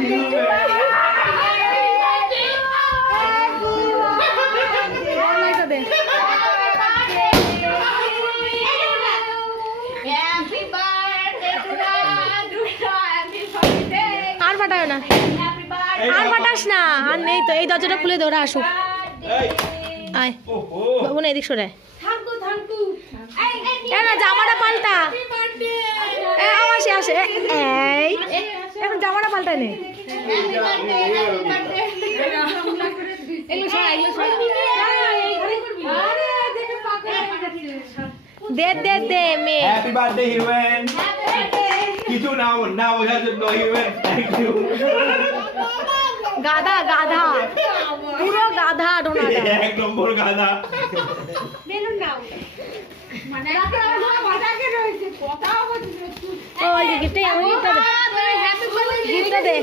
আর ফাটায় না, আর ফাটাস না, আর নেই তো। এই দরজাটা খুলে দে, ওরা আসুক। আয় বাবু না, এদিক সরে। না জামাটা পাল্টা, আসে আসে। এই এখন জামাটা পাল্টায় নে। দে দে দে মেয়ে। Happy birthday human. কিছু না না বোঝার জন্য হিউম্যান, থ্যাংক ইউ। গাধা গাধা, পুরো গাধা ডোনাটা, এক নম্বর গাধা। বেলুন নাও মানে একটা বাজাকে রয়েছে কথা বলছিস। ওই গিফটে আমি গিফটটা দে, গিফটটা দে।